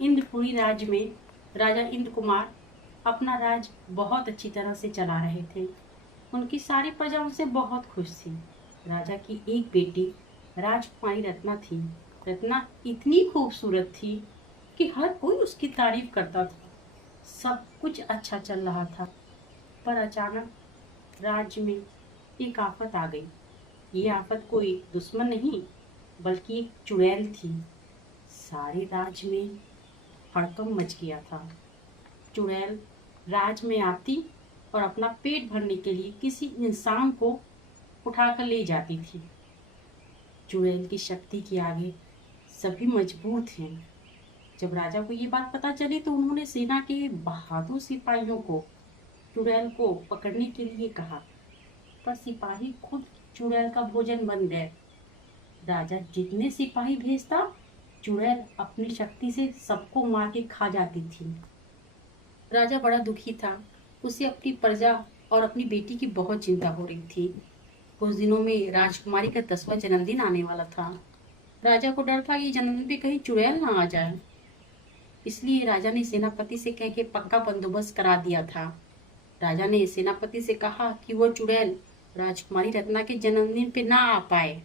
इंद्रपुरी राज्य में राजा इंद्र कुमार अपना राज बहुत अच्छी तरह से चला रहे थे। उनकी सारी प्रजा उनसे बहुत खुश थी। राजा की एक बेटी राजकुमारी रत्ना थी। रत्ना इतनी खूबसूरत थी कि हर कोई उसकी तारीफ करता था। सब कुछ अच्छा चल रहा था, पर अचानक राज्य में एक आफत आ गई। ये आफत कोई दुश्मन नहीं, बल्कि एक चुड़ैल थी। सारे राज्य में हड़कंप मच गया था। चुड़ैल राज्य में आती और अपना पेट भरने के लिए किसी इंसान को उठाकर ले जाती थी। चुड़ैल की शक्ति के आगे सभी मजबूर थे। जब राजा को ये बात पता चली तो उन्होंने सेना के बहादुर सिपाहियों को चुड़ैल को पकड़ने के लिए कहा, पर सिपाही खुद चुड़ैल का भोजन बन गए। राजा जितने सिपाही भेजता, चुड़ैल अपनी शक्ति से सबको मार के खा जाती थी। राजा बड़ा दुखी था। उसे अपनी प्रजा और अपनी बेटी की बहुत चिंता हो रही थी। कुछ दिनों में राजकुमारी का 10वां जन्मदिन आने वाला था। राजा को डर था कि जन्मदिन पे कहीं चुड़ैल ना आ जाए, इसलिए राजा ने सेनापति से कह के पक्का बंदोबस्त करा दिया था। राजा ने सेनापति से कहा कि वो चुड़ैल राजकुमारी रत्ना के जन्मदिन पे ना आ पाए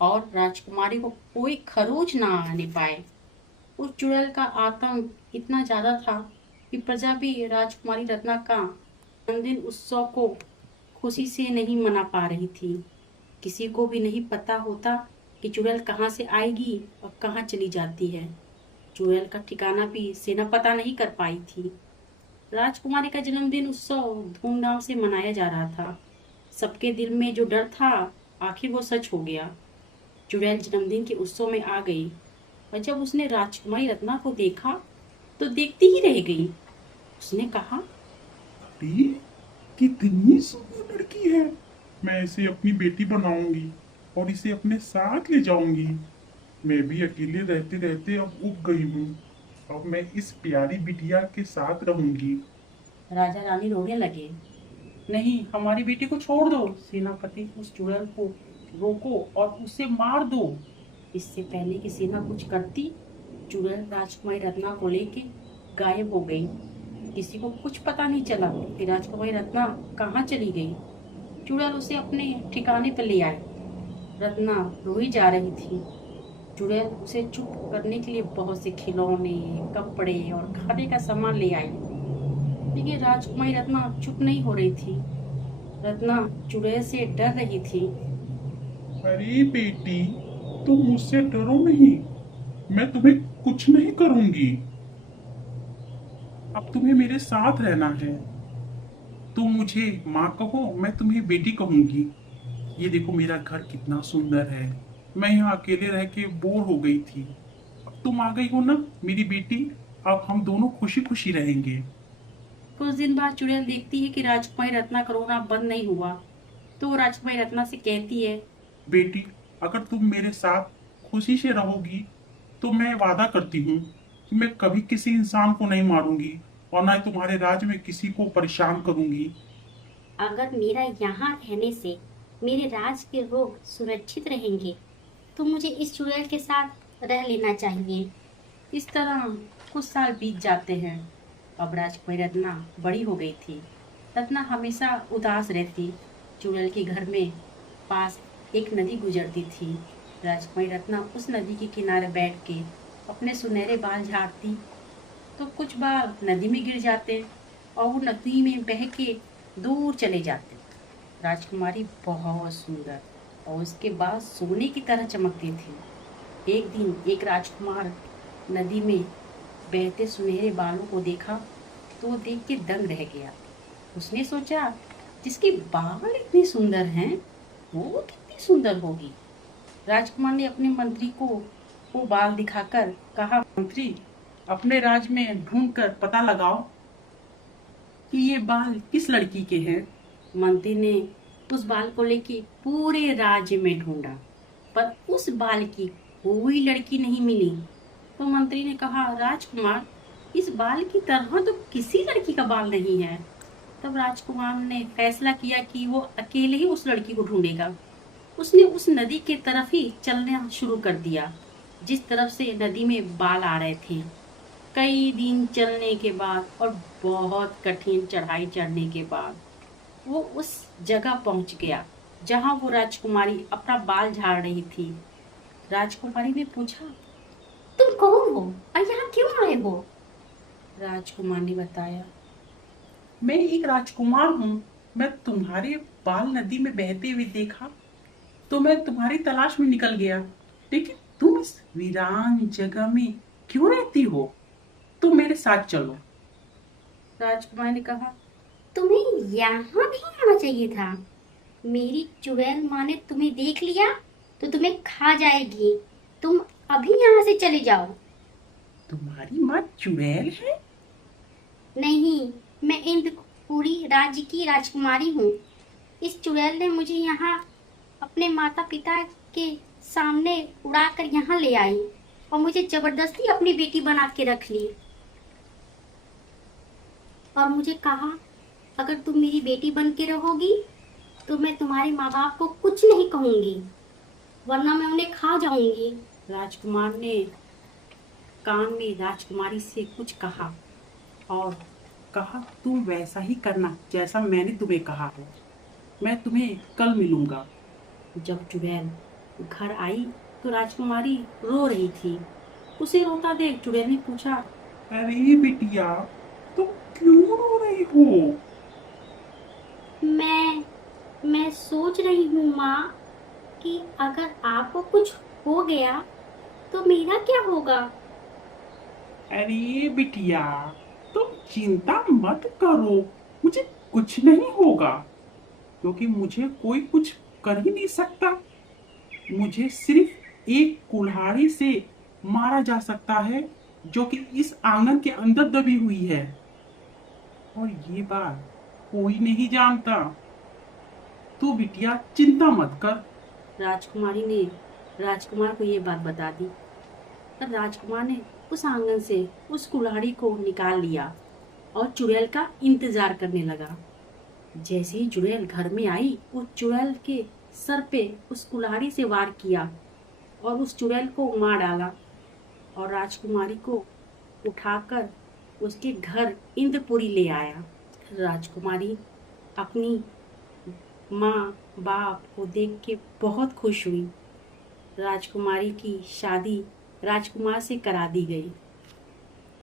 और राजकुमारी को कोई खरोच ना आने पाए। उस चुड़ैल का आतंक इतना ज्यादा था कि प्रजा भी राजकुमारी रत्ना का जन्मदिन उत्सव को खुशी से नहीं मना पा रही थी। किसी को भी नहीं पता होता कि चुड़ैल कहाँ से आएगी और कहाँ चली जाती है। चुड़ैल का ठिकाना भी सेना पता नहीं कर पाई थी। राजकुमारी का जन्मदिन उत्सव धूमधाम से मनाया जा रहा था। सबके दिल में जो डर था, आखिर वो सच हो गया। चुड़ैल जन्मदिन के उत्सव में आ गई और जब उसने राजकुमारी रत्ना को देखा तो देखती ही रह गई। उसने कहा, अरे कितनी सुंदर लड़की है। मैं इसे अपनी बेटी बनाऊंगी और इसे अपने साथ ले जाऊंगी। मैं भी अकेले रहते रहते अब ऊब गई हूँ। अब मैं इस प्यारी बिटिया के साथ रहूंगी। राजा रानी रोने लगे। नहीं, हमारी बेटी को छोड़ दो। सेनापति, उस चुड़ैल को रोको और उसे मार दो। इससे पहले कि सेना कुछ करती, चुड़ैल राजकुमारी रत्ना को लेके गायब हो गई। किसी को कुछ पता नहीं चला कि राजकुमारी रत्ना कहाँ चली गई। चुड़ैल उसे अपने ठिकाने पर ले आई। रत्ना रोई जा रही थी। चुड़ैल उसे चुप करने के लिए बहुत से खिलौने, कपड़े और खाने का सामान ले आई, लेकिन राजकुमारी रत्ना चुप नहीं हो रही थी। रत्ना चुड़ैल से डर रही थी। अरे बेटी, तुम मुझसे डरो नहीं। मैं तुम्हें कुछ नहीं करूंगी। अब तुम्हें मेरे साथ रहना है। तुम मुझे माँ कहो, मैं तुम्हें बेटी कहूंगी। ये देखो मेरा घर कितना सुंदर है। मैं यहाँ अकेले रह के बोर हो गई थी। अब तुम आ गई हो ना मेरी बेटी। अब हम दोनों खुशी खुशी रहेंगे। कुछ दिन बाद चुड़ैल देखती है कि राजकुमारी रत्ना का रोना बंद नहीं हुआ, तो वो राजकुमारी रत्ना से कहती है, बेटी, अगर तुम मेरे साथ खुशी से रहोगी तो मैं वादा करती हूँ कि मैं कभी किसी इंसान को नहीं मारूंगी और ना ही तुम्हारे राज्य में किसी को परेशान करूंगी। अगर मेरा यहाँ रहने से मेरे राज के लोग सुरक्षित रहेंगे तो मुझे इस चुड़ैल के साथ रह लेना चाहिए। इस तरह कुछ साल बीत जाते हैं। अब राजकुमारी रत्ना बड़ी हो गई थी। रत्ना हमेशा उदास रहती। चुड़ैल के घर में पास एक नदी गुजरती थी। राजकुमारी रत्ना उस नदी के किनारे बैठ के अपने सुनहरे बाल झाड़ती, तो कुछ बाल नदी में गिर जाते और वो नदी में बह के दूर चले जाते। राजकुमारी बहुत सुंदर और उसके बाल सोने की तरह चमकते थे। एक दिन एक राजकुमार नदी में बहते सुनहरे बालों को देखा तो वो देख के दंग रह गया। उसने सोचा, जिसके बाल इतने सुंदर हैं वो कितनी सुंदर होगी। राजकुमार ने अपने मंत्री को वो बाल दिखाकर कहा, मंत्री, अपने राज में ढूंढ कर पता लगाओ कि ये बाल किस लड़की के हैं। मंत्री ने उस बाल को लेके पूरे राज्य में ढूंढा, पर उस बाल की कोई लड़की नहीं मिली। तो मंत्री ने कहा, राजकुमार, इस बाल की तरह तो किसी लड़की का बाल नहीं है। तब राजकुमार ने फैसला किया कि वो अकेले ही उस लड़की को ढूंढेगा। उसने उस नदी के तरफ ही चलना शुरू कर दिया जिस तरफ से नदी में बाल आ रहे थे। कई दिन चलने के बाद और बहुत कठिन चढ़ाई चढ़ने के बाद वो उस जगह पहुंच गया जहां वो राजकुमारी अपना बाल झाड़ रही थी। राजकुमारी ने पूछा। तुम कौन हो और यहाँ क्यों आए हो? राजकुमार ने बताया। मैं एक राजकुमार हूँ। मैं तुम्हारे बाल नदी में बहते हुए देखा तो मैं तुम्हारी तलाश में निकल गया। लेकिन तुम इस वीरान जगह में क्यों रहती हो? तुम मेरे साथ चलो। राजकुमार ने कहा। तुम्हें यहाँ नहीं आना चाहिए था। मेरी चुड़ैल माँ ने तुम्हें देख लिया तो तुम्हें खा जाएगी। तुम अभी यहाँ से चले जाओ। तुम्हारी माँ चुड़ैल है? नहीं, मैं इंद्रपुरी राज्य की राजकुमारी हूँ। इस चुड़ैल ने मुझे यहाँ अपने माता पिता के सामने उड़ाकर यहाँ ले आई और मुझे जबरदस्ती अपनी बेटी बना के रख ली और मुझे कहा, अगर तुम मेरी बेटी बन के रहोगी तो मैं तुम्हारे माँ बाप को कुछ नहीं कहूंगी, वरना मैं उन्हें खा जाऊंगी। राजकुमार ने कान में राजकुमारी से कुछ कहा और कहा तुम वैसा ही करना जैसा मैंने तुम्हें कहा है। मैं तुम्हें कल मिलूंगा। जब चुड़ैल घर आई तो राजकुमारी रो रही थी। उसे रोता देख चुड़ैल ने पूछा। अरे बिटिया, तुम क्यों रो रही हो? मैं सोच रही हूँ माँ कि अगर आपको कुछ हो गया तो मेरा क्या होगा? अरे बिटिया, तुम चिंता मत करो। मुझे कुछ नहीं होगा क्योंकि मुझे कोई कुछ कर ही नहीं सकता। मुझे सिर्फ एक कुल्हाड़ी से मारा जा सकता है जो कि इस आंगन के अंदर दबी हुई है, और ये बात कोई नहीं जानता। तू बिटिया चिंता मत कर। राजकुमारी ने राजकुमार को ये बात बता दी। पर राजकुमार ने उस आंगन से उस कुल्हाड़ी को निकाल लिया और चुड़ैल का इंतजार करने लगा। जैसे ही चुड़ैल घर में आई, उस चुड़ैल के सर पे उस कुल्हाड़ी से वार किया और उस चुड़ैल को मार डाला और राजकुमारी को उठाकर उसके घर इंद्रपुरी ले आया। राजकुमारी अपनी माँ बाप को देख के बहुत खुश हुई। राजकुमारी की शादी राजकुमार से करा दी गई।